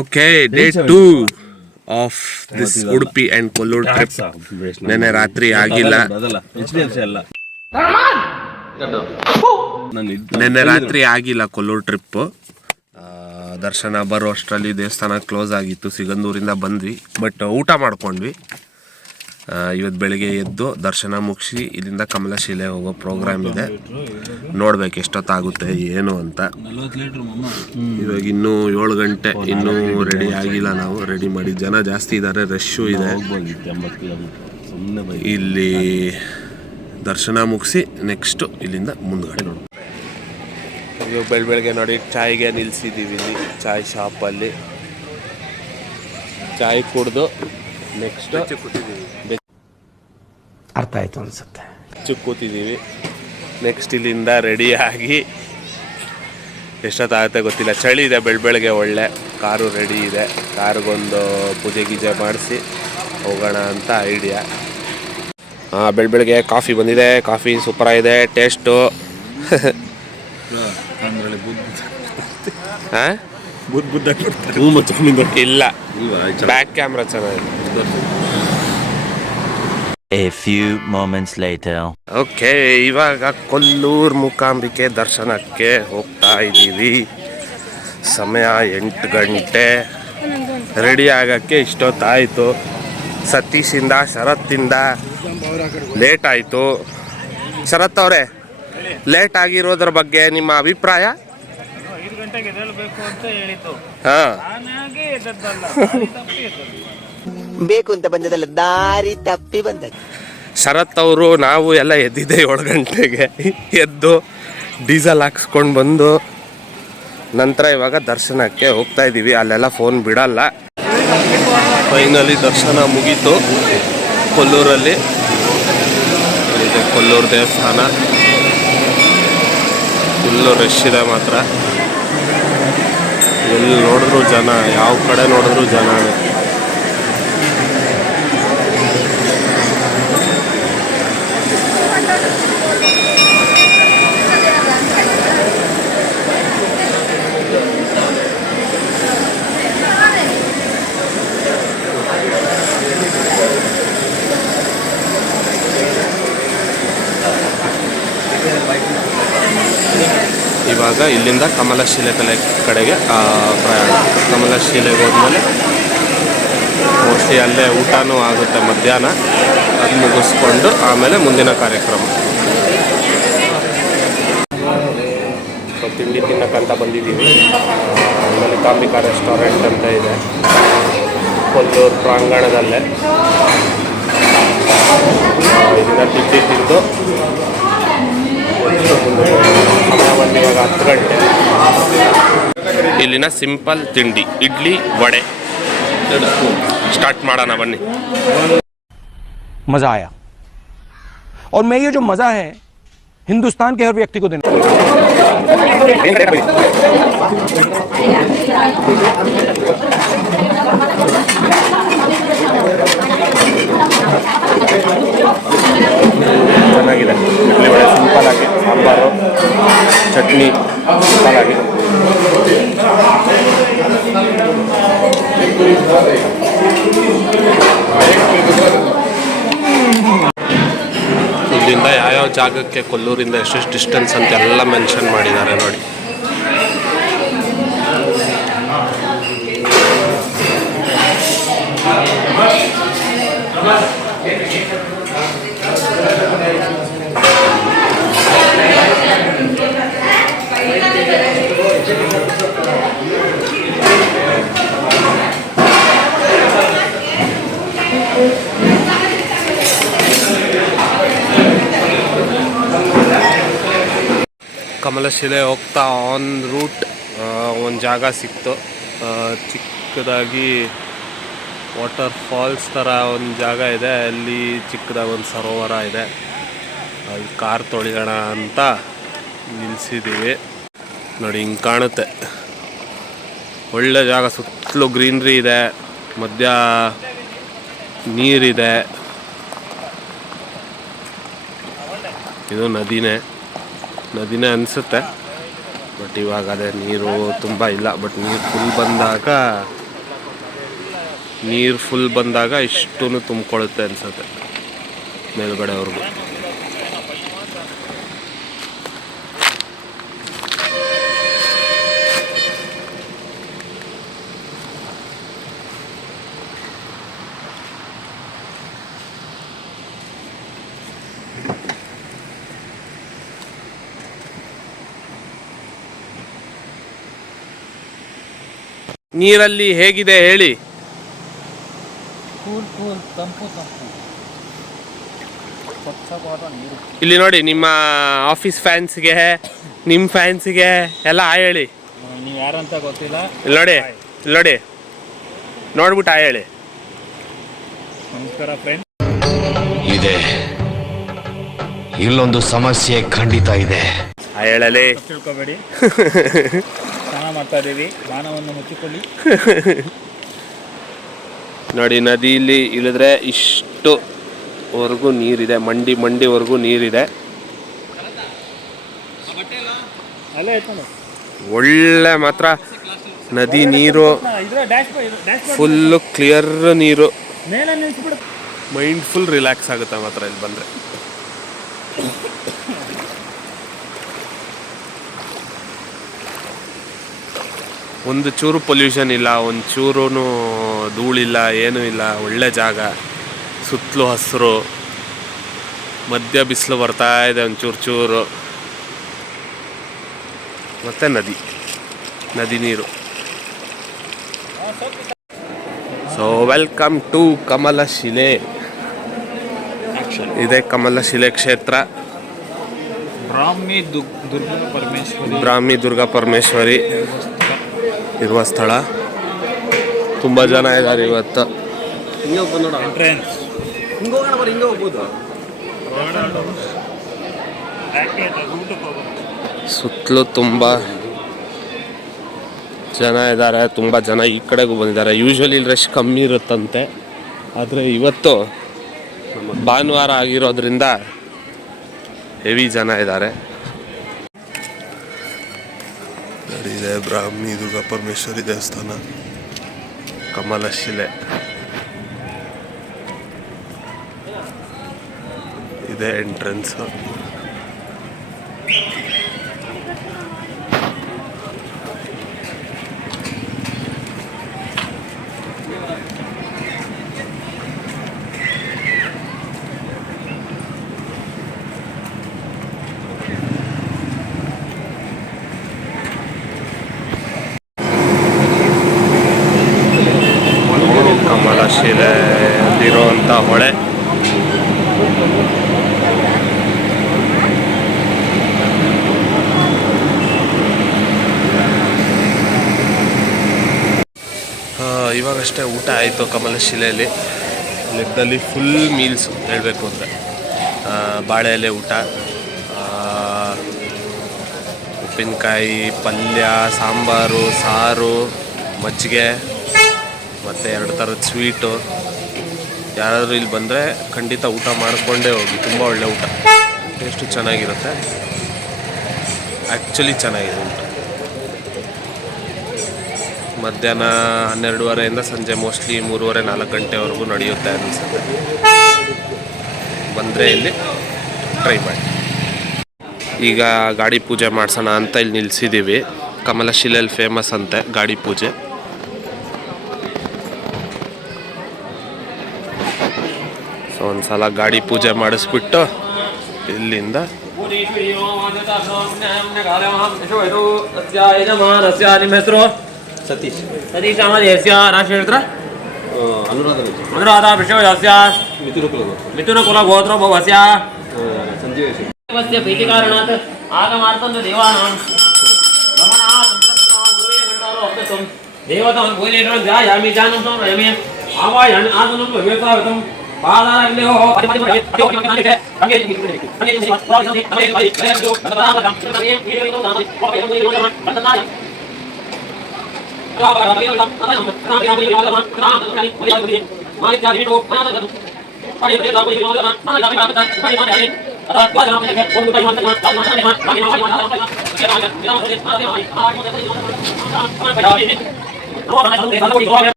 Okay, day 2 of this Udupi and Kollur trip. ನೆನ್ನೆ ರಾತ್ರಿ ಆಗಿಲ್ಲ, ಕೊಲ್ಲೂರು ಟ್ರಿಪ್. ದರ್ಶನ ಬರೋ ಅಷ್ಟರಲ್ಲಿ ದೇವಸ್ಥಾನ ಕ್ಲೋಸ್ ಆಗಿತ್ತು. ಸಿಗಂದೂರಿಂದ ಬಂದ್ವಿ, ಬಟ್ ಊಟ ಮಾಡ್ಕೊಂಡ್ವಿ. ಇವತ್ತು ಬೆಳಿಗ್ಗೆ ಎದ್ದು ದರ್ಶನ ಮುಗಿಸಿ ಇಲ್ಲಿಂದ ಕಮಲಶಿಲೆ ಹೋಗೋ ಪ್ರೋಗ್ರಾಮ್ ಇದೆ. ನೋಡ್ಬೇಕು ಎಷ್ಟೊತ್ತಾಗುತ್ತೆ ಏನು ಅಂತ. ಇವಾಗ ಇನ್ನೂ 7 ಗಂಟೆ, ಇನ್ನೂ ರೆಡಿ ಆಗಿಲ್ಲ. ನಾವು ರೆಡಿ ಮಾಡಿ, ಜನ ಜಾಸ್ತಿ ಇದ್ದಾರೆ, ರಶ್ಶು ಇದೆ. ಇಲ್ಲಿ ದರ್ಶನ ಮುಗಿಸಿ ನೆಕ್ಸ್ಟು ಇಲ್ಲಿಂದ ಮುಂದ್ಗಡೆ ನೋಡು. ಇವಾಗ ಬೆಳಗ್ಗೆ ನೋಡಿ ಚಾಯ್ಗೆ ನಿಲ್ಸಿದ್ದೀವಿ. ಇಲ್ಲಿ ಚಾಯ್ ಶಾಪಲ್ಲಿ ಚಾಯ್ ಕುಡ್ದು ನೆಕ್ಸ್ಟ್ ಅರ್ಥ ಆಯ್ತು ಅನ್ಸುತ್ತೆ, ಕೂತಿದ್ದೀವಿ. ನೆಕ್ಸ್ಟ್ ಇಲ್ಲಿಂದ ರೆಡಿಯಾಗಿ ಎಷ್ಟೊತ್ತಾಗುತ್ತೆ ಗೊತ್ತಿಲ್ಲ. ಚಳಿ ಇದೆ, ಬೆಳಗ್ಗೆ ಒಳ್ಳೆ. ಕಾರು ರೆಡಿ ಇದೆ. ಕಾರ್ಗೊಂದು ಪೂಜೆ ಗೀಜೆ ಮಾಡಿಸಿ ಹೋಗೋಣ ಅಂತ ಐಡಿಯಾ. ಬೆಳಗ್ಗೆ ಕಾಫಿ ಬಂದಿದೆ. ಕಾಫಿ ಸೂಪರಾಗಿದೆ, ಟೇಸ್ಟು. ಇಲ್ಲ, ಬ್ಯಾಕ್ ಕ್ಯಾಮ್ರಾ ಚೆನ್ನಾಗಿದೆ. A few moments later. Okay, ಇವಾಗ ಕೊಲ್ಲೂರು ಮೂಕಾಂಬಿಕೆ ದರ್ಶನಕ್ಕೆ ಹೋಗ್ತಾ ಇದ್ದೀವಿ. ಸಮಯ 8 ಗಂಟೆ. ರೆಡಿ ಆಗೋಕ್ಕೆ ಇಷ್ಟೊತ್ತಾಯಿತು. ಸತೀಶಿಂದ, ಶರತ್ತಿಂದ ಲೇಟ್ ಆಯಿತು. ಶರತ್ ಅವರೇ, ಲೇಟ್ ಆಗಿರೋದ್ರ ಬಗ್ಗೆ ನಿಮ್ಮ ಅಭಿಪ್ರಾಯ? 5 ಗಂಟೆಗೆ ಎದ್ದೇಳಬೇಕು ಅಂತ ಹೇಳಿತ್ತು. ಬೇಕು ಅಂತ ಬಂದದಲ್ಲ, ದಾರಿ ತಪ್ಪಿ ಬಂದದ್ದು. ಶರತ್ ಅವರು, ನಾವು ಎಲ್ಲ ಎದ್ದಿದ್ದೆ 7 ಗಂಟೆಗೆ. ಎದ್ದು ಡೀಸೆಲ್ ಹಾಕ್ಸ್ಕೊಂಡು ಬಂದು ನಂತರ ಇವಾಗ ದರ್ಶನಕ್ಕೆ ಹೋಗ್ತಾ ಇದ್ದೀವಿ. ಅಲ್ಲೆಲ್ಲ ಫೋನ್ ಬಿಡಲ್ಲ. ಫೈನಲಿ ದರ್ಶನ ಮುಗೀತು ಕೊಲ್ಲೂರಲ್ಲಿ. ಇದೆ ಕೊಲ್ಲೂರು ದೇವಸ್ಥಾನ. ಫುಲ್ಲು ರಶ್ ಇದೆ ಮಾತ್ರ. ಎಲ್ಲಿ ನೋಡಿದ್ರು ಜನ, ಯಾವ ಕಡೆ ನೋಡಿದ್ರು ಜನನೇ. ಇವಾಗ ಇಲ್ಲಿಂದ ಕಮಲಶಿಲೆ ಕಡೆಗೆ ಪ್ರಯಾಣ. ಕಮಲಶಿಲೆಗೆ ಹೋದ್ಮೇಲೆ ಮೋಸ್ಟ್ಲಿ ಅಲ್ಲೇ ಊಟನೂ ಆಗುತ್ತೆ ಮಧ್ಯಾಹ್ನ. ಅದು ಮುಗಿಸ್ಕೊಂಡು ಆಮೇಲೆ ಮುಂದಿನ ಕಾರ್ಯಕ್ರಮ. ತಿಂಡಿ ತಿನ್ನಕ್ಕಂತ ಬಂದಿದ್ದೀವಿ. ಮಲ್ಲಿಕಾಂಬಿಕಾ ರೆಸ್ಟೋರೆಂಟ್ ಅಂತ ಇದೆ ಕೊಲ್ಲೂರು ಪ್ರಾಂಗಣದಲ್ಲೇ. ಇದನ್ನು ತಿಂಡಿ ತಿಂದು ಸಮಯ ಇವಾಗ 10 ಗಂಟೆ. ಇಲ್ಲಿನ ಸಿಂಪಲ್ ತಿಂಡಿ ಇಡ್ಲಿ ವಡೆ ಸ್ಟಾರ್ಟ್ ಮಾಡೋಣ ಬನ್ನಿ. मजा आया और मैं ये जो मजा है हिंदुस्तान के हर व्यक्ति को देना. ಚೆನ್ನಾಗಿದೆ. ಇಡ್ಲಿ ವಡೆ ಸಿಂಪಲ್ ಆಗಿ, ಸಾಂಬಾರು ಚಟ್ನಿ ಸಿಂಪಲ್ ಆಗಿ. ಇಲ್ಲಿಂದ ಯಾವ್ಯಾವ ಜಾಗಕ್ಕೆ ಕೊಲ್ಲೂರಿಂದ ಎಷ್ಟೆಷ್ಟು ಡಿಸ್ಟೆನ್ಸ್ ಅಂತ ಎಲ್ಲ ಮೆನ್ಷನ್ ಮಾಡಿದ್ದಾರೆ ನೋಡಿ. ಕಮಲಶಿಲೆ ಹೋಗ್ತಾ ಆನ್ ರೂಟ್ ಒಂದು ಜಾಗ ಸಿಕ್ತು. ಚಿಕ್ಕದಾಗಿ ವಾಟರ್ ಫಾಲ್ಸ್ ಥರ ಒಂದು ಜಾಗ ಇದೆ. ಅಲ್ಲಿ ಚಿಕ್ಕದಾಗಿ ಒಂದು ಸರೋವರ ಇದೆ. ಅಲ್ಲಿ ಕಾರ್ ತೊಳಿಯೋಣ ಅಂತ ನಿಲ್ಲಿಸಿದ್ದೀವಿ. ನೋಡಿ, ಹಿಂಗೆ ಕಾಣುತ್ತೆ. ಒಳ್ಳೆ ಜಾಗ, ಸುತ್ತಲೂ ಗ್ರೀನ್ರಿ ಇದೆ, ಮಧ್ಯ ನೀರಿದೆ. ಇದು ನದಿನೇ ಅನಿಸುತ್ತೆ. ಬಟ್ ಇವಾಗ ಅದೇ ನೀರು ತುಂಬ ಇಲ್ಲ. ಬಟ್ ನೀರು ಫುಲ್ ಬಂದಾಗ ಇಷ್ಟೂ ತುಂಬಿಕೊಳ್ಳುತ್ತೆ ಅನ್ಸುತ್ತೆ ಮೇಲ್ಗಡೆವರೆಗೂ. ನೀರಲ್ಲಿ ಹೇಗಿದೆ ಹೇಳಿ? ಇಲ್ಲಿ ನೋಡಿ, ನಿಮ್ಮ ಆಫೀಸ್ ಫ್ಯಾನ್ಸ್ಗೆ, ನಿಮ್ಮ ಫ್ಯಾನ್ಸ್ಗೆ ಎಲ್ಲ ಆಯ್ ಹೇಳಿ. ನೀವು ಯಾರಂತ ಗೊತ್ತಿಲ್ಲ. ಇಲ್ಲಿ ನೋಡಿ ನೋಡ್ಬಿಟ್ಟು ಆಯ್ ಹೇಳಿ. ನಮಸ್ಕಾರ ಫ್ರೆಂಡ್. ಇದೆ, ಇಲ್ಲೊಂದು ಸಮಸ್ಯೆ ಖಂಡಿತ ಇದೆ. ಆಯ್ ಹೇಳಲಿ. ತಿಳ್ಕೊಬೇಡಿ, ಸ್ನಾನ ಮಾಡ್ತಾ ಇದ್ದೀವಿ. ಮಾನವನ್ನು ಮುಚ್ಚಿಕೊಳ್ಳಿ. ನೋಡಿ, ನದಿಯಲ್ಲಿ ಇಳಿದ್ರೆ ಇಷ್ಟುವರೆಗೂ ನೀರಿದೆ, ಮಂಡಿವರೆಗೂ ನೀರಿದೆ. ಅಲ್ಲೇ ಎತ್ಕೊಂಡು ಒಳ್ಳೆ ಮಾತ್ರ ನದಿ ನೀರು ಫುಲ್ಲು ಕ್ಲಿಯರ್ ನೀರು. ಮೇಲೆ ನಿಲ್ಸ್ಬಿಡು. ಮೈಂಡ್ ಫುಲ್ ರಿಲ್ಯಾಕ್ಸ್ ಆಗುತ್ತೆ ಮಾತ್ರ ಇಲ್ಲಿ ಬಂದರೆ. ಒಂದು ಚೂರು ಪೊಲ್ಯೂಷನ್ ಇಲ್ಲ, ಒಂದು ಚೂರು ಧೂಳಿಲ್ಲ, ಏನೂ ಇಲ್ಲ. ಒಳ್ಳೆ ಜಾಗ, ಸುತ್ತಲೂ ಹಸಿರು, ಮಧ್ಯ ಬಿಸಿಲು ಬರ್ತಾ ಇದೆ ಒಂಚೂರು, ಮತ್ತು ನದಿ ನೀರು. So welcome to Kamalashile. ಇದೇ ಕಮಲಶಿಲೆ ಕ್ಷೇತ್ರ, ಬ್ರಾಹ್ಮಿ ದುರ್ಗಾ ಪರಮೇಶ್ವರಿ ಇರುವ ಸ್ಥಳ. ತುಂಬ ಜನ ಇದ್ದಾರೆ ಇವತ್ತು. ಸುತ್ತಲೂ ತುಂಬ ಜನ ಇದ್ದಾರೆ. ತುಂಬ ಜನ ಈ ಕಡೆಗೂ ಬಂದಿದ್ದಾರೆ. ಯೂಶ್ವಲಿ ರಶ್ ಕಮ್ಮಿ ಇರುತ್ತಂತೆ, ಆದರೆ ಇವತ್ತು ಭಾನುವಾರ ಆಗಿರೋದ್ರಿಂದ ಹೆವಿ ಜನ ಇದ್ದಾರೆ. ಇದೆ ಬ್ರಾಹ್ಮಿ ದುರ್ಗಾ ಪರಮೇಶ್ವರಿ ದೇವಸ್ಥಾನ, ಕಮಲಶಿಲೆ. ಇದೆ ಎಂಟ್ರೆನ್ಸ್. ಕಮಲಶಿಲೆಯಲ್ಲಿರುವಂಥ ಹೊಳೆ. ಇವಾಗಷ್ಟೇ ಊಟ ಆಯಿತು ಕಮಲಶಿಲೆಯಲ್ಲಿ. ಲೆಕ್ಕದಲ್ಲಿ ಫುಲ್ ಮೀಲ್ಸ್ ಹೇಳಬೇಕು ಅಂದರೆ ಬಾಳೆ ಎಲೆ ಊಟ, ಉಪ್ಪಿನಕಾಯಿ, ಪಲ್ಯ, ಸಾಂಬಾರು, ಸಾರು, ಮಜ್ಜಿಗೆ ಮತ್ತು 2 ಥರದ ಸ್ವೀಟು. ಯಾರಾದರೂ ಇಲ್ಲಿ ಬಂದರೆ ಖಂಡಿತ ಊಟ ಮಾಡಿಕೊಂಡೇ ಹೋಗಿ. ತುಂಬ ಒಳ್ಳೆ ಊಟ, ಟೇಸ್ಟು ಚೆನ್ನಾಗಿರುತ್ತೆ. ಆ್ಯಕ್ಚುಲಿ ಚೆನ್ನಾಗಿದೆ ಊಟ. ಮಧ್ಯಾಹ್ನ 12:30ಇಂದ ಸಂಜೆ ಮೋಸ್ಟ್ಲಿ 3:30-4 ಗಂಟೆವರೆಗೂ ನಡೆಯುತ್ತೆ ಅನಿಸುತ್ತೆ. ಬಂದರೆ ಇಲ್ಲಿ ಟ್ರೈ ಮಾಡಿ. ಈಗ ಗಾಡಿ ಪೂಜೆ ಮಾಡಿಸೋಣ ಅಂತ ಇಲ್ಲಿ ನಿಲ್ಲಿಸಿದ್ದೀವಿ. ಕಮಲಶಿಲೆಯಲ್ಲಿ ಫೇಮಸ್ ಅಂತೆ ಗಾಡಿ ಪೂಜೆ. ಸೊ ಒಂದು ಸಲ ಗಾಡಿ ಪೂಜೆ ಮಾಡಿಸ್ಬಿಟ್ಟು ಇಲ್ಲಿಂದ ಸತೀಶ್ ಅಮದೇಶ್ಯ ರಾಶಿ ಹೇಳಿದ್ರ ಅನುರಾಧ ವಿಶ್ವಸ್ಯ ಮಿಥುನ ಕುಲ ಗೋತ್ರ ಭವಸ್ಯ ಸಂಜೀವಸ್ಯ ಪ್ರೀತಿಕಾರಣಾತ್ ಆಗಮಾರ್ತಂತ ದೇವಾನಾಂ ದೇವತಾಂ ಭೂಲೇಶ್ವರಂ ಧ್ಯಾಯಾಮಿ ಜಾನಂತಂ ರಯಮೇ ಆವಾಯನ್ ಆಸನಂ ವಿವೇಕಾವತಂ ಪಾದಾರಗ್ನೇಹೋ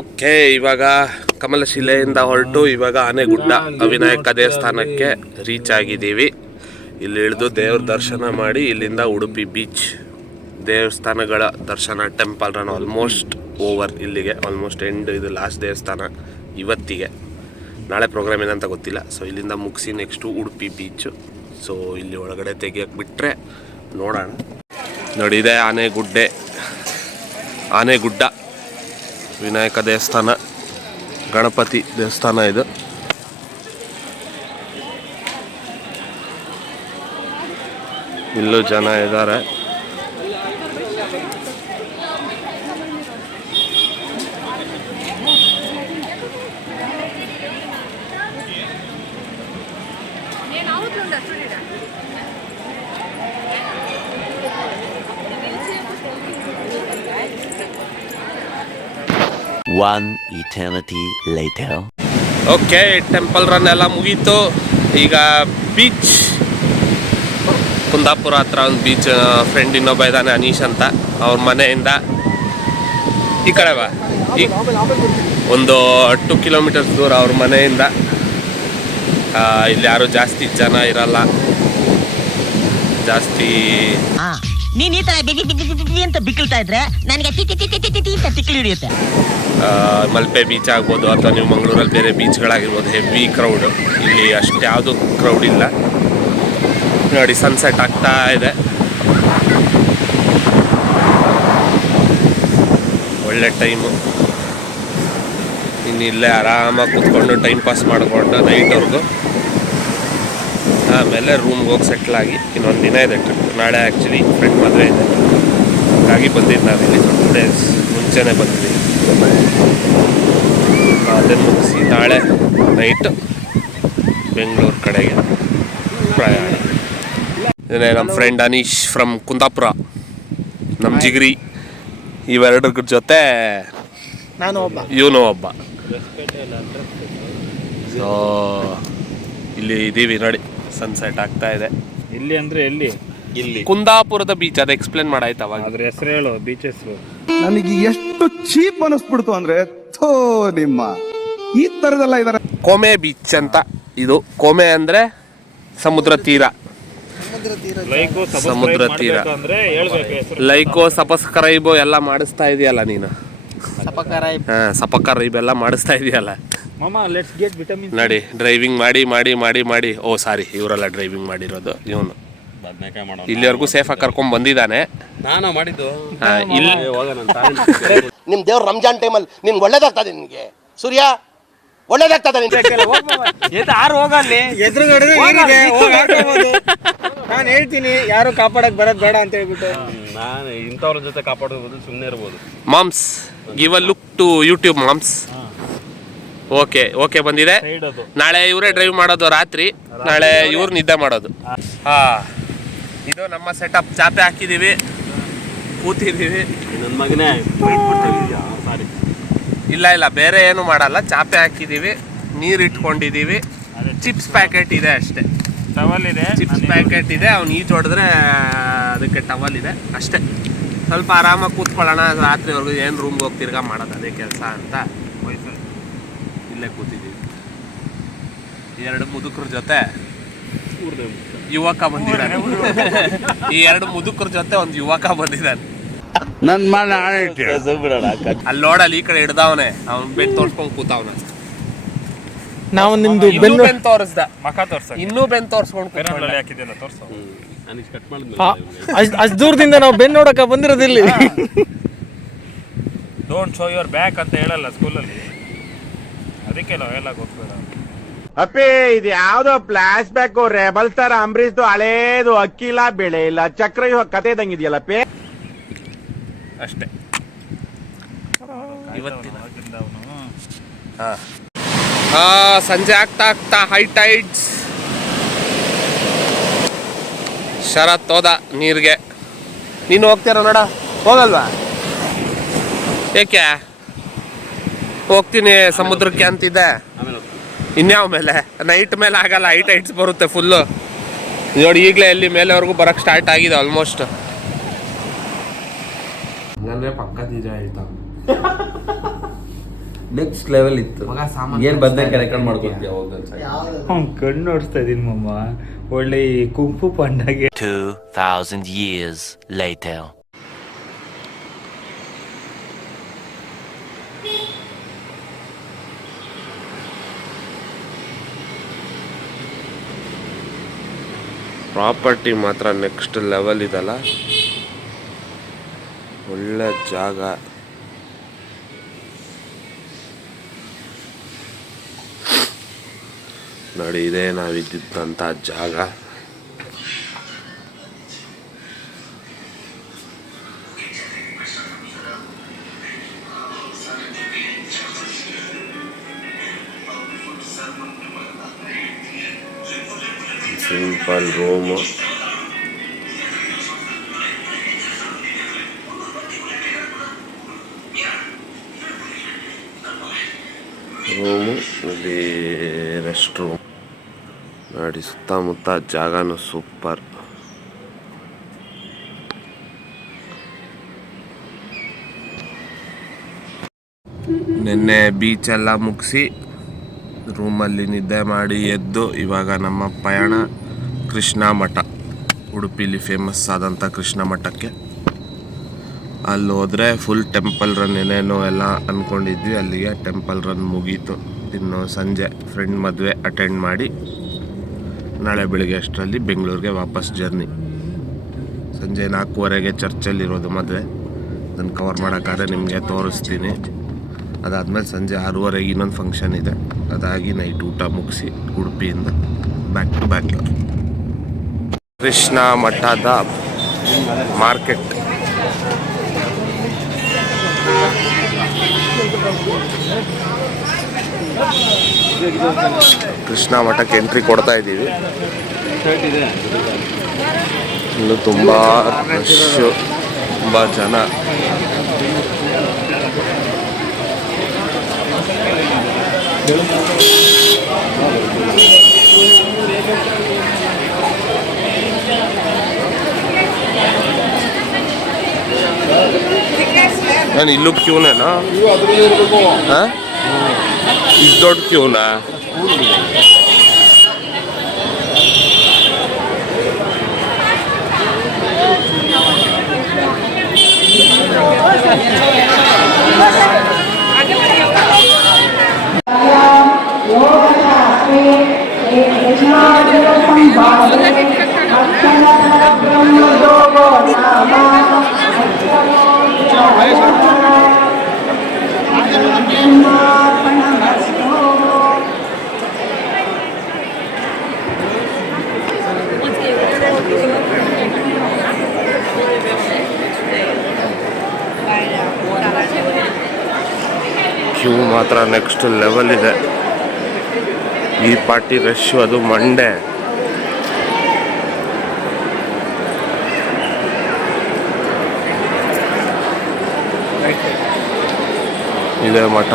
ಓಕೆ, ಇವಾಗ ಕಮಲಶಿಲೆಯಿಂದ ಹೊರಟು ಇವಾಗ ಆನೆಗುಡ್ಡ ವಿನಾಯಕ ದೇವಸ್ಥಾನಕ್ಕೆ ರೀಚ್ ಆಗಿದ್ದೀವಿ. ಇಲ್ಲಿ ಇಳಿದು ದೇವ್ರ ದರ್ಶನ ಮಾಡಿ ಇಲ್ಲಿಂದ ಉಡುಪಿ ಬೀಚ್ ದೇವಸ್ಥಾನಗಳ ದರ್ಶನ, ಟೆಂಪಲ್ ರನ್ ಆಲ್ಮೋಸ್ಟ್ ಓವರ್. ಇಲ್ಲಿಗೆ ಆಲ್ಮೋಸ್ಟ್ ಎಂಡ್. ಇದು ಲಾಸ್ಟ್ ದೇವಸ್ಥಾನ ಇವತ್ತಿಗೆ. ನಾಳೆ ಪ್ರೋಗ್ರಾಮ್ ಏನಂತ ಗೊತ್ತಿಲ್ಲ. ಸೊ ಇಲ್ಲಿಂದ ಮುಗಿಸಿ ನೆಕ್ಸ್ಟು ಉಡುಪಿ ಬೀಚು. ಸೊ ಇಲ್ಲಿ ಒಳಗಡೆ ತೆಗಿಯಕ್ಕೆ ಬಿಟ್ಟರೆ ನೋಡೋಣ. ನೋಡಿ, ಇದೆ ಆನೆಗುಡ್ಡ ವಿನಾಯಕ ದೇವಸ್ಥಾನ, ಗಣಪತಿ ದೇವಸ್ಥಾನ ಇದು. ಇಲ್ಲೂ ಜನ ಇದ್ದಾರೆ. One eternity later. Okay, temple run ಎಲ್ಲ ಮುಗೀತು. ಈಗ ಬೀಚ್, ಕುಂದಾಪುರ ಹತ್ರ ಒಂದು ಬೀಚ್. ಫ್ರೆಂಡ್ ಇನ್ನೊಬ್ಬ ಇದ್ದಾನೆ, ಅನೀಶ್ ಅಂತ. ಅವ್ರ ಮನೆಯಿಂದ ಈ ಕಡೆ ಬಾ, ಒಂದು 2 ಕಿಲೋಮೀಟರ್ಸ್ ದೂರ ಅವ್ರ ಮನೆಯಿಂದ. ಇಲ್ಲಿ ಯಾರು ಜಾಸ್ತಿ ಜನ ಇರಲ್ಲ. ಜಾಸ್ತಿ ನೀನ್ ಈ ತರ ಬಿಗಿ ಅಂತ ಬಿಕ್ಕಳ್ತಾ ಇದ್ರೆ ನನಗೆ ತಿಕ್ಕಲಿ ಹಿಡಿಯುತ್ತೆ. ಮಲ್ಪೆ ಬೀಚ್ ಆಗ್ಬೋದು ಅಥವಾ ನೀವು ಮಂಗಳೂರಲ್ಲಿ ಬೇರೆ ಬೀಚ್ಗಳಾಗಿರ್ಬೋದು, ಹೆವಿ ಕ್ರೌಡ್. ಇಲ್ಲಿ ಅಷ್ಟು ಯಾವುದು ಕ್ರೌಡ್ ಇಲ್ಲ. ನೋಡಿ, ಸನ್ಸೆಟ್ ಆಗ್ತಾ ಇದೆ. ಒಳ್ಳೆ ಟೈಮು. ಇನ್ನು ಇಲ್ಲೇ ಆರಾಮಾಗಿ ಕೂತ್ಕೊಂಡು ಟೈಮ್ ಪಾಸ್ ಮಾಡಿಕೊಂಡು ನೈಟ್ವರೆಗೂ ಆಮೇಲೆ ರೂಮ್ಗೆ ಹೋಗಿ ಸೆಟ್ಲ್ ಆಗಿ ಇನ್ನೊಂದು ದಿನ ಇದೆ ಟ್ರಿಪ್. ನಾಳೆ ಆ್ಯಕ್ಚುಲಿ ಫ್ರೆಂಡ್ ಮದುವೆ ಇದೆ, ಹಾಗಾಗಿ ಬಂದಿದ್ದು ನಾವಿಲ್ಲಿ 2 ಡೇಸ್ ಮುಂಚೆನೇ ಬಂದಿದ್ದೀವಿ. ಅದನ್ನು ಮುಗಿಸಿ ನಾಳೆ ನೈಟ್ ಬೆಂಗಳೂರು ಕಡೆಗೆ ಪ್ರಯಾಣ. ಇದನ್ನೇ ನಮ್ಮ ಫ್ರೆಂಡ್ ಅನೀಶ್ ಫ್ರಮ್ ಕುಂದಾಪುರ, ನಮ್ಮ ಜಿಗ್ರಿ. ಇವೆರಡರ ಜೊತೆ ಇವನು ಒಬ್ಬ. ಸೊ ಇಲ್ಲಿ ಇದ್ದೀವಿ ನೋಡಿ, ಸನ್ಸೆಟ್ ಆಗ್ತಾ ಇದೆ. ಇಲ್ಲಿ ಅಂದ್ರೆ ಎಲ್ಲಿ? ಇಲ್ಲಿ ಕುಂದಾಪುರದ ಬೀಚ್. ಅದು ಎಕ್ಸ್ಪ್ಲೇನ್ ಮಾಡಾಯ್ತು ಅವಾಗ. ಅದ್ರ ಹೆಸರು ಹೇಳು, ಬೀಚ್ ಹೆಸರು. ನನಗೆ ಎಷ್ಟು ಚೀಪ್ ಅನಿಸ್ಬಿಡ್ತು ಅಂದ್ರೆ, ಥೋ ನಿಮ್ಮ ಈ ತರದೆಲ್ಲ ಇದಾರೆ. ಕೋಮೆ ಬೀಚ್ ಅಂತ ಇದು. ಕೋಮೆ ಅಂದ್ರೆ ಸಮುದ್ರ ತೀರ. ಸಮುದ್ರ ತೀರ ಅಂದ್ರೆ ಹೇಳ್ಬೇಕು ಹೆಸರು. ಲೈಕೋ ಸಬ್ಸ್ಕ್ರೈಬ್ ಎಲ್ಲ ಮಾಡಿಸ್ತಾ ಇದೆಯಲ್ಲ ನೀನು. ಸಪಕರೈಬ್ ಎಲ್ಲ ಮಾಡಿಸ್ತಾ ಇದೆಯಲ್ಲ. ಮಾಮ, ಲೆಟ್ಸ್ ಗೆಟ್ ವಿಟಮಿನ್. ನೋಡಿ, ಡ್ರೈವಿಂಗ್ ಮಾಡಿ ಮಾಡಿ ಮಾಡಿ ಮಾಡಿ ಓ ಸಾರಿ, ಇವರೆಲ್ಲ ಡ್ರೈವಿಂಗ್ ಮಾಡಿರೋದು. ಇವನು ಇಲ್ಲಿವರೆಗೂ ಸೇಫಾಗಿ ಕರ್ಕೊಂಡ್ ಬಂದಿದ್ದಾನೆ. ನಾನು ಮಾಡಿದ್ದು ಇಲ್ಲಿ ನಿಮ್ ದೇವ್ರ ರಂಜಾನ್ ಟೈಮಲ್ಲಿ ನಿನ್ಗೆ ಒಳ್ಳೇದಾಗ್ತದೆ. ನಿನ್ಗೆ ಸೂರ್ಯ ಒಳ್ಳೇದಾಗ್ತದೆ. ಹೋಗಲ್ಲಿ ಎದುರುಗಡೆ ನಾನು ಹೇಳ್ತೀನಿ, ಯಾರು ಕಾಪಾಡಕ್ ಬರೋದ್ ಬೇಡ ಅಂತ ಹೇಳ್ಬಿಟ್ಟು. ನಾನು ಇಂಥವ್ರ ಜೊತೆ ಕಾಪಾಡೋದು ಸುಮ್ಮನೆ ಇರ್ಬೋದು. Moms give a look to YouTube moms. Okay ಬಂದಿದೆ. ನಾಳೆ ಇವರೇ ಡ್ರೈವ್ ಮಾಡೋದು ರಾತ್ರಿ, ನಾಳೆ ಇವ್ರು ನಿದ್ದೆ ಮಾಡೋದು. ಇದು ನಮ್ಮ ಸೆಟಪ್. ಚಾಪೆ ಹಾಕಿದೀವಿ, ಕೂತಿದ್ದೀವಿ. ನನ್ನ ಮಗನೇ ಸಾರಿ, ಇಲ್ಲ ಬೇರೆ ಏನು ಮಾಡಲ್ಲ. ಚಾಪೆ ಹಾಕಿದೀವಿ, ನೀರು ಇಟ್ಕೊಂಡಿದೀವಿ. ಚಿಪ್ಸ್ ಪ್ಯಾಕೆಟ್ ಇದೆ ಅಷ್ಟೇ. ಟವಲ್ ಇದೆ, ಚಿಪ್ಸ್ ಪ್ಯಾಕೆಟ್ ಇದೆ. ಅವ್ನು ಈಜು ಹೊಡೆದ್ರೆ ಅದಕ್ಕೆ ಟವಲ್ ಇದೆ ಅಷ್ಟೇ. ಸ್ವಲ್ಪ ಆರಾಮಾಗಿ ಕೂತ್ಕೊಳ್ಳೋಣ ರಾತ್ರಿವರೆಗೂ. ಏನು ರೂಮ್ಗೆ ಹೋಗಿ ತಿರ್ಗಾ ಮಾಡೋದು ಅದೇ ಕೆಲಸ ಅಂತ ಇಲ್ಲೇ ಕೂತಿದ್ದೀವಿ. 2 ಮುದುಕರ ಜೊತೆ ಯುವಕ ಬಂದಿದ್ದಾನೆ. ಈ 2 ಮುದುಕರ ಜೊತೆ ಒಂದು ಯುವಕ ಬಂದಿದ್ದಾನೆ. ಅಲ್ಲಿ ನೋಡಲ್ಲಿ ಈ ಕಡೆ ಹಿಡ್ದವನೆ, ಅವ್ನು ಬೆನ್ನು ತೋರ್ಸ್ಕೊಂಡು ಕೂತವನ. ನಾವು ನಿಮ್ದು ಬೆನ್ನು ತೋರಿಸ್ದ, ಮಖ ತೋರ್ಸ, ಇನ್ನೂ ಬೆನ್ನು ತೋರ್ಸ್ಕೊಂಡು ಹಾಕಿದ್ಯಲ್ಲ, ತೋರ್ಸು. ಕಟ್ ಮಾಡಿದ್ಮೇಲೆ ಅಷ್ಟು ದೂರದಿಂದ ನಾವು ಬೆನ್ನು ನೋಡಕ ಬಂದಿರೋದಿಲ್ಲ. ಡೋಂಟ್ ಶೋ ಯುವರ್ ಬ್ಯಾಕ್ ಅಂತ ಹೇಳಲ್ಲ ಸ್ಕೂಲಲ್ಲಿ, ಅದಕ್ಕೆ ನಾವು ಎಲ್ಲ ಗೊತ್ತಬೇಡ. ಅಪ್ಪಿ, ಇದು ಯಾವ್ದೋ ಫ್ಲಾಶ್ ಬ್ಯಾಕ್ ರೆಬಲ್ ತರ ಅಂಬರೀಶ್ದು ಹಳೇದು. ಅಕ್ಕಿಲ್ಲ, ಬೆಳೆ ಇಲ್ಲ, ಚಕ್ರ ಇವಾಗ ಕತೆ ಇದ್ದಂಗಿದೆಯಲ್ಲಪ್ಪಿ. ಅಷ್ಟೇ ಇವತ್ತಿನ. ಸಂಜೆ ಆಗ್ತಾ ಆಗ್ತಾ ಹೈ ಟೈಡ್ಸ್. ಶರತ್ ಹೋದ ನೀರಿಗೆ. ನೀನು ಹೋಗ್ತೀರ ನೋಡ? ಹೋಗಲ್ವಾ? ಏಕೆ ಹೋಗ್ತೀನಿ ಸಮುದ್ರಕ್ಕೆ ಅಂತಿದ್ದೆ. ಇನ್ಯಾವ ಮೇಲೆ? ನೈಟ್ ಮೇಲೆ ಆಗಲ್ಲ, ಹೈ ಟೈಡ್ಸ್ ಬರುತ್ತೆ ಫುಲ್ಲು. ನೋಡಿ ಈಗಲೇ ಎಲ್ಲಿ ಮೇಲೆವರೆಗೂ ಬರಕ್ಕೆ ಸ್ಟಾರ್ಟ್ ಆಗಿದೆ ಆಲ್ಮೋಸ್ಟ್. ಹಂಗಂದ್ರೆ ಪಕ್ಕ ನಿಜ ಹೇಳ್ತಾ ನೆಕ್ಸ್ಟ್ ಲೆವೆಲ್ ಇತ್ತು. ಏನ್ ಬದನೆ ರೆಕಾರ್ಡ್ ಮಾಡ್ಕೊತೀಯ ಅವ್ನು ಕಣ್ಣು ನೋಡಿಸ್ತಾ ಇದೀನಿ ಮಮ್ಮ, ಒಳ್ಳೆ ಕುಂಫು ಪಂಡಾಗೆ. 2000 years later. ಪ್ರಾಪರ್ಟಿ ಮಾತ್ರ ನೆಕ್ಸ್ಟ್ ಲೆವೆಲ್ ಇದಲ್ಲ, ಒಳ್ಳೆ ಜಾಗ. ನೋಡಿ ಇದೇ ನಾವಿದ್ದಂಥ ಜಾಗ. Simple room. ಇಲ್ಲಿ ರೆಸ್ಟ್ ರೂಮ್ ನೋಡಿ. ಸುತ್ತಮುತ್ತ ಜಾಗನೂ ಸೂಪರ್. ನಿನ್ನೆ ಬೀಚೆಲ್ಲ ಮುಗಿಸಿ ರೂಮಲ್ಲಿ ನಿದ್ದೆ ಮಾಡಿ ಎದ್ದು ಇವಾಗ ನಮ್ಮ ಪಯಣ ಕೃಷ್ಣ ಮಠ, ಉಡುಪಿಲಿ ಫೇಮಸ್ ಆದಂಥ ಕೃಷ್ಣ ಮಠಕ್ಕೆ. ಅಲ್ಲಿ ಹೋದರೆ ಫುಲ್ ಟೆಂಪಲ್ ರನ್ ಏನೇನೋ ಎಲ್ಲ ಅಂದ್ಕೊಂಡಿದ್ವಿ, ಅಲ್ಲಿಗೆ ಟೆಂಪಲ್ ರನ್ ಮುಗೀತು. ಇನ್ನು ಸಂಜೆ ಫ್ರೆಂಡ್ ಮದುವೆ ಅಟೆಂಡ್ ಮಾಡಿ ನಾಳೆ ಬೆಳಿಗ್ಗೆ ಅಷ್ಟರಲ್ಲಿ ಬೆಂಗಳೂರಿಗೆ ವಾಪಸ್ ಜರ್ನಿ. ಸಂಜೆ 4:15ಗೆ ಚರ್ಚಲ್ಲಿರೋದು ಮದುವೆ. ಅದನ್ನು ಕವರ್ ಮಾಡೋಕ್ಕಾದ್ರೆ ನಿಮಗೆ ತೋರಿಸ್ತೀನಿ. ಅದಾದಮೇಲೆ ಸಂಜೆ 6:30ಗೆ ಇನ್ನೊಂದು ಫಂಕ್ಷನ್ ಇದೆ. ಅದಾಗಿ ನೈಟ್ ಊಟ ಮುಗಿಸಿ ಉಡುಪಿಯಿಂದ ಬ್ಯಾಕ್ ಟು ಬ್ಯಾಂಗ್ಳೂರ್. ಕೃಷ್ಣ ಮಠದ ಮಾರ್ಕೆಟ್. ಕೃಷ್ಣ ಮಠಕ್ಕೆ ಎಂಟ್ರಿ ಕೊಡ್ತಾ ಇದ್ದೀವಿ. ಇನ್ನು ತುಂಬ ರಶ್ಶು, ತುಂಬ ಜನ. ನಾನು ಇಲ್ಲೂ ಕ್ಯೂನೇನಾ? ಹಾಂ, ಇಷ್ಟು ದೊಡ್ಡ ಕ್ಯೂನಾ? ಕ್ಯೂ ಮಾತ್ರ ನೆಕ್ಸ್ಟ್ ಲೆವೆಲ್ ಇದೆ. ಈ ಪಾರ್ಟಿ ರಶ್ಶು, ಅದು ಮಂಡೆ. ಇದೆ ಮಠ.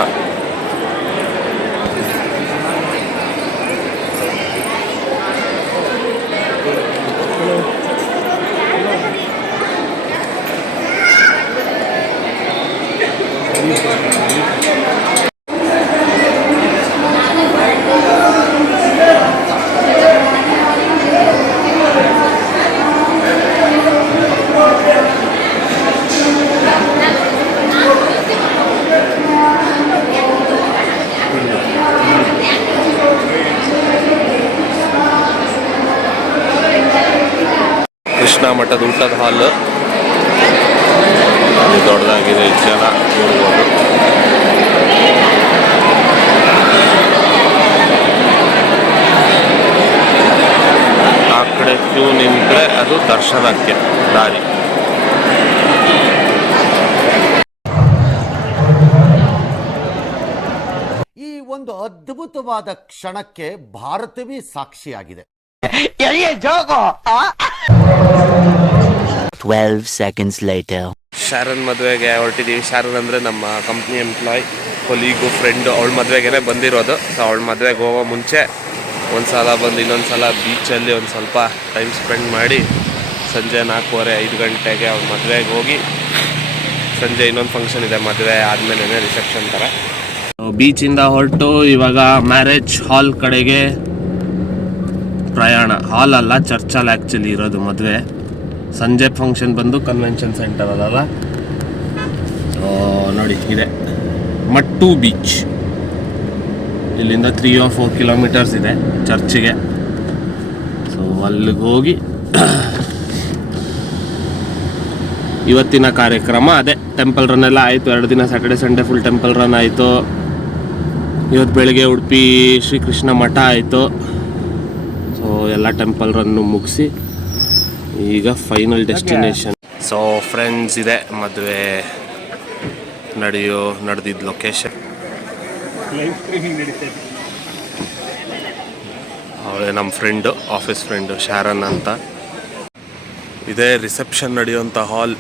ಕೃಷ್ಣ ಮಠದ ಊಟದ ಹಾಲ್ ದೊಡ್ಡದಾಗಿದೆ. ಜನ ನೋಡ್ಬೋದು. ಆ ಕಡೆ ಕ್ಯೂ ನಿಂತರೆ ಅದು ದರ್ಶನಕ್ಕೆ ದಾರಿ. ಈ ಒಂದು ಅದ್ಭುತವಾದ ಕ್ಷಣಕ್ಕೆ ಭಾರತವೇ ಸಾಕ್ಷಿಯಾಗಿದೆ. 12 seconds later. ಶಾರನ್ ಮದುವೆಗೆ ಹೊರಟಿದ್ದೀವಿ. ಶಾರನ್ ಅಂದರೆ ನಮ್ಮ ಕಂಪ್ನಿ ಎಂಪ್ಲಾಯ್, ಕೊಲೀಗು, ಫ್ರೆಂಡು. ಅವಳ ಮದುವೆಗೆ ಬಂದಿರೋದು. ಸೊ ಅವಳ ಮದುವೆಗೆ ಹೋಗೋ ಮುಂಚೆ ಒಂದು ಸಲ ಬಂದು ಇನ್ನೊಂದು ಸಲ ಬೀಚಲ್ಲಿ ಒಂದು ಸ್ವಲ್ಪ ಟೈಮ್ ಸ್ಪೆಂಡ್ ಮಾಡಿ ಸಂಜೆ 4:30-5 ಗಂಟೆಗೆ ಅವಳ ಮದುವೆಗೆ ಹೋಗಿ ಸಂಜೆ ಇನ್ನೊಂದು ಫಂಕ್ಷನ್ ಇದೆ, ಮದುವೆ ಆದಮೇಲೆ ರಿಸೆಪ್ಷನ್ ಥರ. ಬೀಚಿಂದ ಹೊರಟು ಇವಾಗ ಮ್ಯಾರೇಜ್ ಹಾಲ್ ಕಡೆಗೆ ಪ್ರಯಾಣ. ಹಾಲ್ ಅಲ್ಲ, ಚರ್ಚಲ್ಲಿ ಆ್ಯಕ್ಚುಲಿ ಇರೋದು ಮದುವೆ. ಸಂಜೆ ಫಂಕ್ಷನ್ ಬಂದು ಕನ್ವೆನ್ಷನ್ ಸೆಂಟರ್ ಅದಲ್ಲ, ನೋಡಿ ಇದೆ ಮಟ್ಟು ಬೀಚ್. ಇಲ್ಲಿಂದ 3 or 4 ಕಿಲೋಮೀಟರ್ಸ್ ಇದೆ ಚರ್ಚಿಗೆ. ಸೊ ಅಲ್ಲಿಗೆ ಹೋಗಿ ಇವತ್ತಿನ ಕಾರ್ಯಕ್ರಮ ಅದೇ ಟೆಂಪಲ್ ರನ್ ಎಲ್ಲ ಆಯಿತು. 2 ದಿನ Saturday Sunday full temple run ಆಯಿತು. ಇವತ್ತು ಬೆಳಗ್ಗೆ ಉಡುಪಿ ಶ್ರೀಕೃಷ್ಣ ಮಠ ಆಯಿತು. ಸೊ ಎಲ್ಲ ಟೆಂಪಲ್ ರನ್ನು ಮುಗಿಸಿ ಈಗ ಫೈನಲ್ ಡೆಸ್ಟಿನೇಷನ್. ಸೊ ಫ್ರೆಂಡ್ಸ್, ಇದೆ ಮದುವೆ ನಡೆದಿದ್ದ ಲೊಕೇಶನ್. ಅವಳೇ ನಮ್ಮ ಫ್ರೆಂಡು, ಆಫೀಸ್ ಫ್ರೆಂಡು ಶಾರನ್ ಅಂತ. ಇದೇ ರಿಸೆಪ್ಷನ್ ನಡೆಯುವಂಥ hall,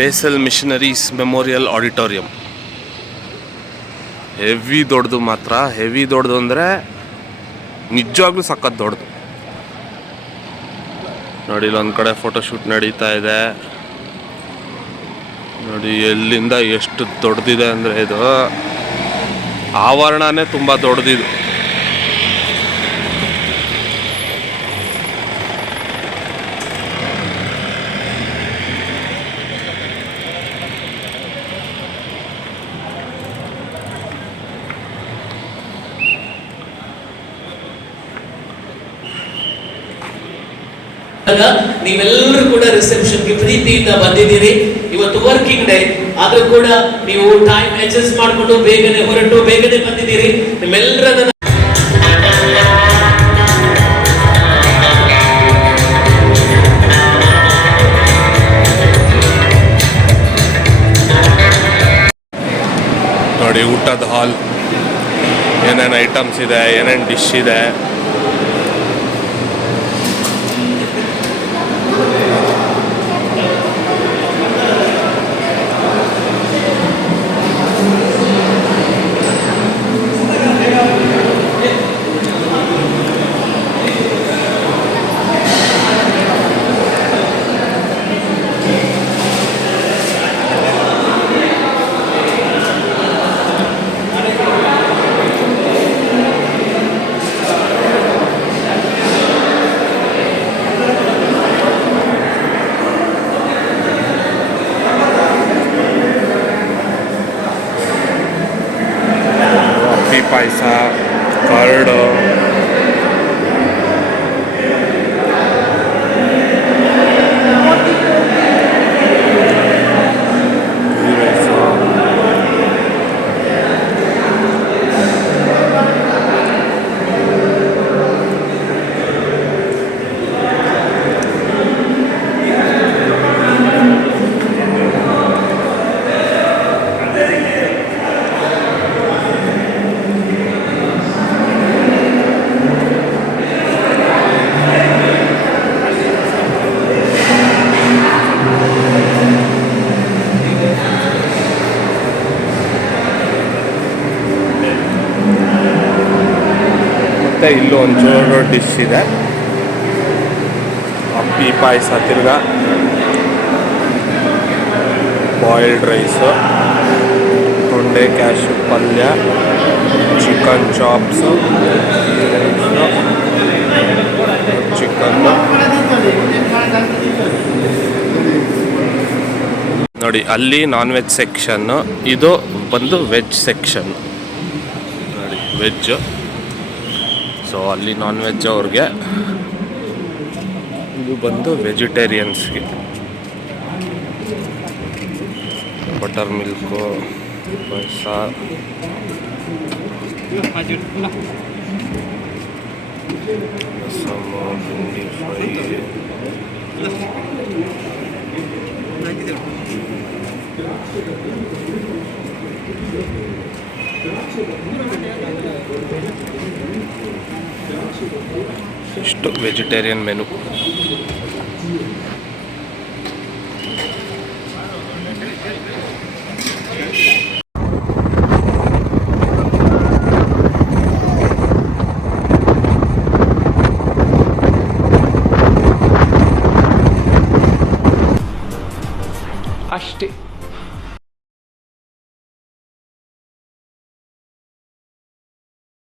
Basel missionaries memorial auditorium. Heavy ದೊಡ್ಡದು, ಮಾತ್ರ ಹೆವಿ ದೊಡ್ಡದು ಅಂದರೆ ನಿಜವಾಗ್ಲೂ ಸಖತ್ ದೊಡ್ಡದು. ನೋಡಿ, ಇಲ್ಲೊಂದು ಕಡೆ ಫೋಟೋಶೂಟ್ ನಡೀತಾ ಇದೆ. ನೋಡಿ ಎಲ್ಲಿಂದ ಎಷ್ಟು ದೊಡ್ಡದಿದೆ ಅಂದರೆ, ಇದು ಆವರಣನೇ ತುಂಬ ದೊಡ್ಡದಿದು. ನೀವೆಲ್ಲರೂ ಕೂಡ ರಿಸೆಪ್ಷನ್ಗೆ ಪ್ರೀತಿಯಿಂದ ಬಂದಿದ್ದೀರಿ. ಇವತ್ತು ವರ್ಕಿಂಗ್ ಡೇ ಆದ್ರೂ ಕೂಡ ನೀವು ಟೈಮ್ ಅಡ್ಜಸ್ಟ್ ಮಾಡಿಕೊಂಡು ಬೇಗನೆ ಹೊರಟು ಬೇಗನೆ ಬಂದಿದ್ದೀರಿ. ನಿಮ್ಮೆಲ್ಲರ ನೋಡಿ ಊಟದ ಹಾಲ್, ಏನೇನು ಐಟಮ್ಸ್ ಇದೆ, ಏನೇನು ಡಿಶ್ ಇದೆ. ಪಾಯಸ, ಕರ್ಡು, ಮತ್ತು ಇಲ್ಲೂ ಒಂದು ಜೋರು ಡಿಶ್ ಇದೆ, ಅಪ್ಪಿ ಪಾಯಸ, ತಿರ್ಗ ಬಾಯ್ಲ್ಡ್ ರೈಸು, ತೊಂಡೆ ಕ್ಯಾಶು ಪಲ್ಯ, ಚಿಕನ್ ಚಾಪ್ಸು, ಚಿಕನ್ನು. ನೋಡಿ ಅಲ್ಲಿ ನಾನ್ ವೆಜ್ ಸೆಕ್ಷನ್ನು, ಇದು ಬಂದು ವೆಜ್ ಸೆಕ್ಷನ್. ನೋಡಿ ವೆಜ್ಜು. ಸೊ ಅಲ್ಲಿ ನಾನ್ ವೆಜ್ ಅವ್ರಿಗೆ, ಇದು ಬಂದು ವೆಜಿಟೇರಿಯನ್ಸ್ಗೆ. ಬಟರ್ ಮಿಲ್ಕು, ಪಾಯಸ, ರಸಮು, ಬೆಂಡಿ ಫ್ರೈ, ಬೆಸ್ಟ್ ವೆಜಿಟೇರಿಯನ್ ಮೆನು. ಅಷ್ಟೇ.